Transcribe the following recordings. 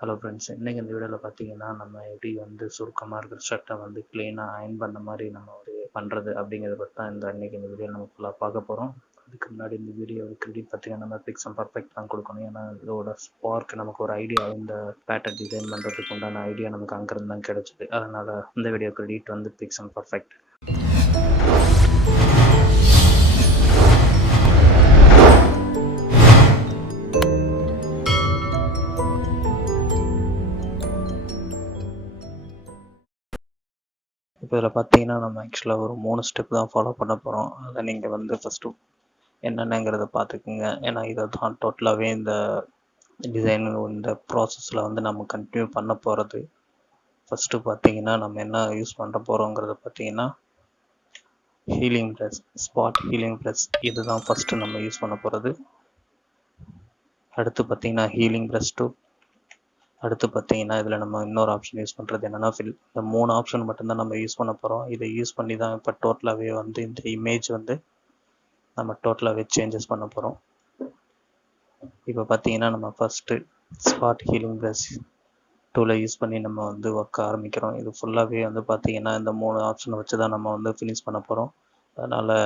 Hello friends, இன்றைக்கி இந்த வீடியோவில் பார்த்தீங்கன்னா நம்ம எப்படி சுருக்கமாக இருக்கிற ஷர்ட்டை க்ளீனாக அயர்ன் பண்ண மாதிரி நம்ம பண்ணுறது அப்படிங்கிறத பற்றி தான் இன்றைக்கி இந்த வீடியோ நம்ம ஃபுல்லாக பார்க்க போகிறோம். அதுக்கு முன்னாடி இந்த வீடியோ கிரெடிட் பார்த்தீங்கன்னா நம்ம பிக்ஸ் பர்ஃபெக்ட் தான் கொடுக்கணும். ஏன்னா இதோட ஸ்பார்க் நமக்கு ஒரு ஐடியா, இந்த பேட்டர்ன் டிசைன் பண்ணுறதுக்கு உண்டான ஐடியா நமக்கு அங்கேருந்து தான் கிடச்சிது. அதனால் இந்த வீடியோ கிரெடிட் பிக்ஸ் பர்ஃபெக்ட். இப்போ இதில் பார்த்தீங்கன்னா நம்ம ஆக்சுவலாக ஒரு 3 ஸ்டெப் தான் ஃபாலோ பண்ண போகிறோம். அதை நீங்கள் ஃபஸ்ட்டு என்னென்னங்கிறத பார்த்துக்குங்க. ஏன்னா இதை தான் டோட்டலாகவே இந்த டிசைன் இந்த ப்ராசஸில் நம்ம கண்டினியூ பண்ண போகிறது. ஃபஸ்ட்டு பார்த்தீங்கன்னா நம்ம என்ன யூஸ் பண்ண போகிறோங்கிறத பார்த்தீங்கன்னா healing press, spot healing press, இது தான் ஃபஸ்ட்டு நம்ம யூஸ் பண்ண போகிறது. அடுத்து பார்த்தீங்கன்னா ஹீலிங் ப்ரெஸ் 2. அடுத்து பார்த்தீங்கன்னா இதில் நம்ம இன்னொரு ஆப்ஷன் யூஸ் பண்ணுறது என்னென்னா ஃபில். இந்த 3 ஆப்ஷன் மட்டும்தான் நம்ம யூஸ் பண்ண போகிறோம். இதை யூஸ் பண்ணி தான் இப்போ டோட்டலாகவே இந்த இமேஜ் நம்ம டோட்டலாகவே சேஞ்சஸ் பண்ண போகிறோம். இப்போ பார்த்தீங்கன்னா நம்ம ஃபஸ்ட்டு ஸ்பாட் ஹீலிங் ப்ரெஸ் 2 யூஸ் பண்ணி நம்ம ஒர்க் ஆரம்பிக்கிறோம். இது ஃபுல்லாகவே பார்த்தீங்கன்னா இந்த 3 ஆப்ஷனை வச்சு தான் நம்ம ஃபினிஷ் பண்ண போகிறோம். அதனால்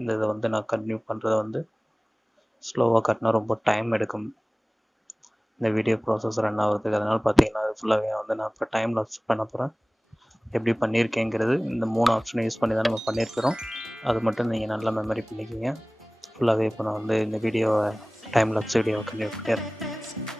இந்த இதை நான் கண்டினியூ பண்ணுறதை ஸ்லோவாக காட்டினா ரொம்ப டைம் எடுக்கும் இந்த வீடியோ ப்ராசஸ் ரன் ஆகுறதுக்கு. அதனால் பார்த்தீங்கன்னா அது ஃபுல்லாகவே நான் இப்போ டைம் லாப்ஸ் பண்ண போகிறேன். எப்படி பண்ணியிருக்கேங்கிறது இந்த 3 ஆப்ஷனை யூஸ் பண்ணி தான் நம்ம பண்ணியிருக்கிறோம். அது மட்டும் நீங்கள் நல்லா மெமரி பண்ணிக்கிங்க. ஃபுல்லாகவே இப்போ நான் இந்த வீடியோவை டைம் லாப்ஸ் வீடியோவை கண்டினியூ பண்ணிடுறேன்.